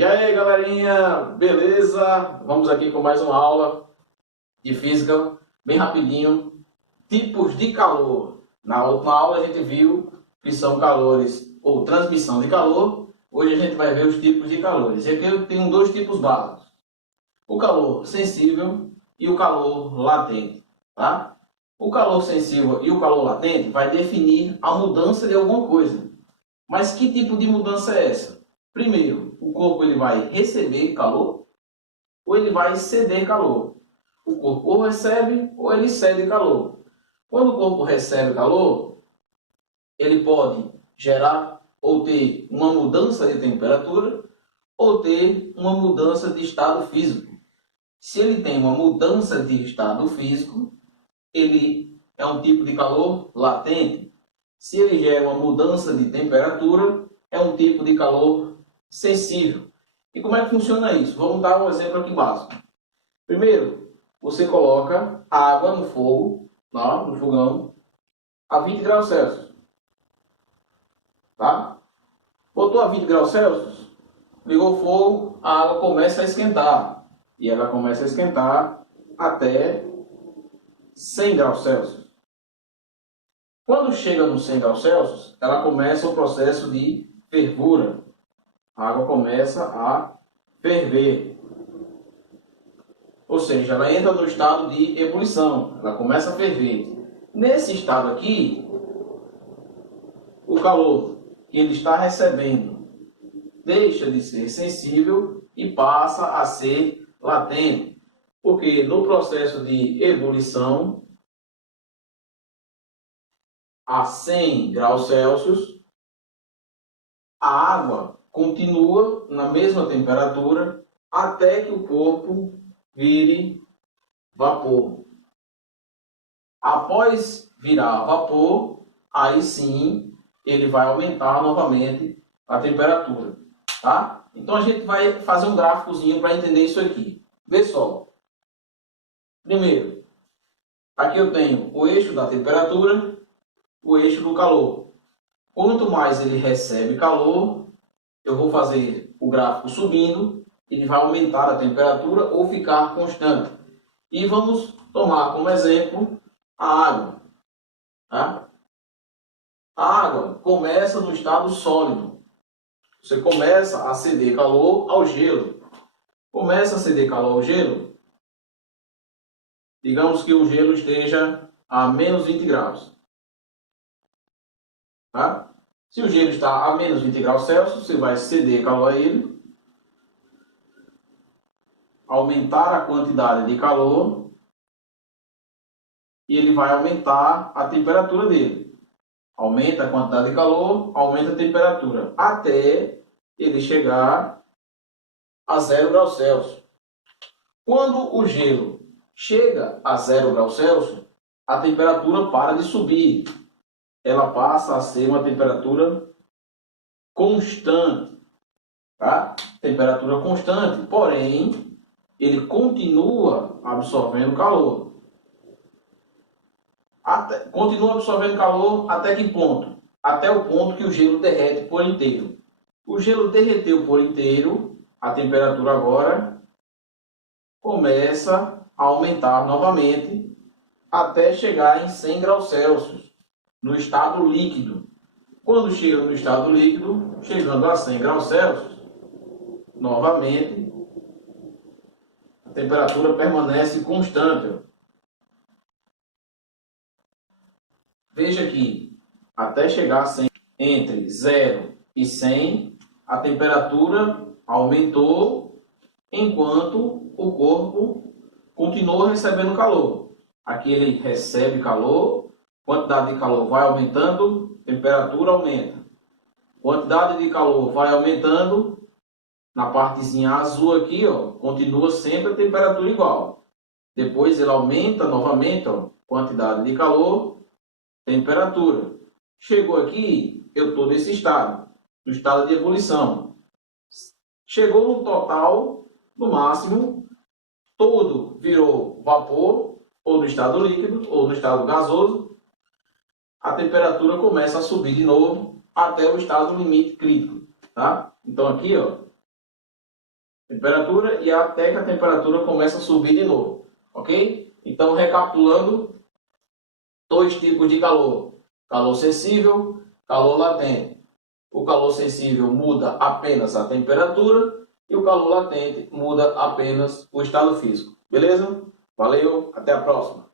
E aí, galerinha, beleza? Vamos aqui com mais uma aula de física, bem rapidinho. Tipos de calor. Na última aula a gente viu que são calores ou transmissão de calor. Hoje a gente vai ver os tipos de calores. E aqui eu tenho dois tipos básicos: o calor sensível e o calor latente, tá? O calor sensível e o calor latente vai definir a mudança de alguma coisa. Mas que tipo de mudança é essa? Primeiro, o corpo ele vai receber calor ou ele vai ceder calor. O corpo ou recebe ou ele cede calor. Quando o corpo recebe calor, ele pode gerar ou ter uma mudança de temperatura ou ter uma mudança de estado físico. Se ele tem uma mudança de estado físico, ele é um tipo de calor latente. Se ele gera uma mudança de temperatura, é um tipo de calor sensível. E como é que funciona isso? Vamos dar um exemplo aqui básico. Primeiro, você coloca água no fogo, no fogão, a 20 graus Celsius. Tá? Botou a 20 graus Celsius, ligou o fogo, a água começa a esquentar. E ela começa a esquentar até 100 graus Celsius. Quando chega nos 100 graus Celsius, ela começa o processo de fervura. A água começa a ferver. Ou seja, ela entra no estado de ebulição. Ela começa a ferver. Nesse estado aqui, o calor que ele está recebendo deixa de ser sensível e passa a ser latente. Porque no processo de ebulição, a 100 graus Celsius, a água continua na mesma temperatura até que o corpo vire vapor. Após virar vapor, aí sim ele vai aumentar novamente a temperatura. Tá? Então a gente vai fazer um gráficozinho para entender isso aqui. Vê só. Primeiro, aqui eu tenho o eixo da temperatura, o eixo do calor. Quanto mais ele recebe calor, eu vou fazer o gráfico subindo, ele vai aumentar a temperatura ou ficar constante. E vamos tomar como exemplo a água. Tá? A água começa no estado sólido. Você começa a ceder calor ao gelo. Começa a ceder calor ao gelo. Digamos que o gelo esteja a menos 20 graus. Tá? Se o gelo está a menos 20 graus Celsius, você vai ceder calor a ele, aumentar a quantidade de calor e ele vai aumentar a temperatura dele. Aumenta a quantidade de calor, aumenta a temperatura, até ele chegar a 0 graus Celsius. Quando o gelo chega a 0 graus Celsius, a temperatura para de subir. Ela passa a ser uma temperatura constante, tá? Temperatura constante, porém, ele continua absorvendo calor. Continua absorvendo calor até que ponto? Até o ponto que o gelo derrete por inteiro. O gelo derreteu por inteiro, a temperatura agora começa a aumentar novamente até chegar em 100 graus Celsius. No estado líquido. Quando chega no estado líquido, chegando a 100 graus Celsius, novamente, a temperatura permanece constante. Veja aqui, até chegar a 100, entre 0 e 100, a temperatura aumentou enquanto o corpo continua recebendo calor. Aqui ele recebe calor, quantidade de calor vai aumentando, temperatura aumenta. Quantidade de calor vai aumentando, na partezinha azul aqui, ó, continua sempre a temperatura igual. Depois ele aumenta novamente, ó, quantidade de calor, temperatura. Chegou aqui, eu estou nesse estado, no estado de ebulição. Chegou no total, no máximo, todo virou vapor, ou no estado líquido, ou no estado gasoso. A temperatura começa a subir de novo até o estado limite crítico. Tá? Então aqui, ó, temperatura e até que a temperatura começa a subir de novo, ok? Então, recapitulando, dois tipos de calor: calor sensível, calor latente. O calor sensível muda apenas a temperatura e o calor latente muda apenas o estado físico. Beleza? Valeu, até a próxima!